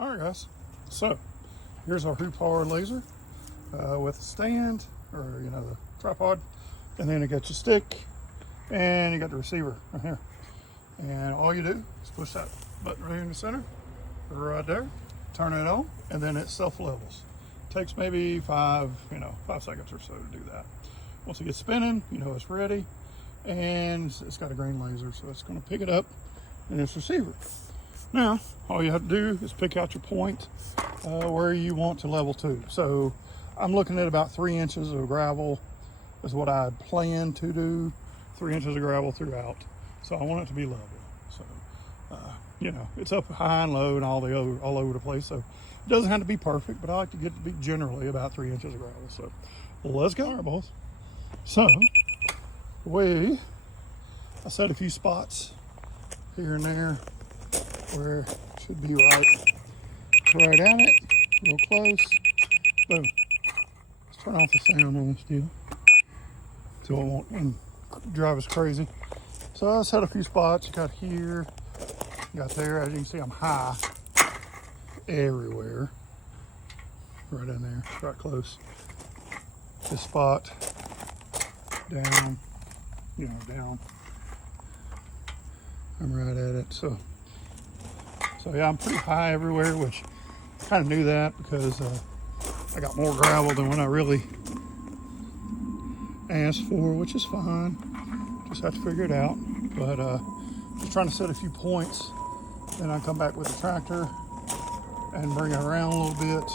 All right, guys. So here's our Huepar laser with a stand, or the tripod, and then you got your stick, and you got the receiver right here. And all you do is push that button right in the center, right there. Turn it on, and then it self levels. Takes maybe 5 seconds or so to do that. Once it gets spinning, it's ready, and it's got a green laser, so it's going to pick it up in its receiver. Now, all you have to do is pick out your point where you want to level to. So I'm looking at about 3 inches of gravel is what I plan to do. 3 inches of gravel throughout. So I want it to be level. So, it's up high and low and all over the place. So it doesn't have to be perfect, but I like to get it to be generally about 3 inches of gravel. So let's go, all right, boys. So I set a few spots here and there where it should be right at it, real close. Boom. Let's turn off the sound on this deal so it won't drive us crazy. So I set a few spots. You got here, got there. As you can see, I'm high everywhere. Right in there, right close. This spot, down, down. I'm right at it. So yeah, I'm pretty high everywhere, which I kind of knew that because I got more gravel than what I really asked for, which is fine. Just have to figure it out. But just trying to set a few points. Then I come back with the tractor and bring it around a little bit.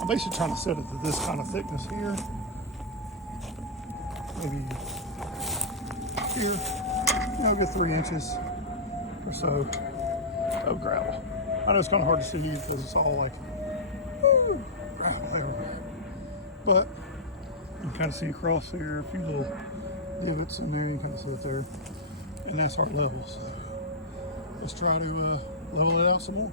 I'm basically trying to set it to this kind of thickness here. Maybe here, get 3 inches or so of gravel. I know it's kind of hard to see because it's all like gravel everywhere. But you can kind of see across there, a few little divots in there, you kind of see it there. And that's our level. So let's try to level it out some more.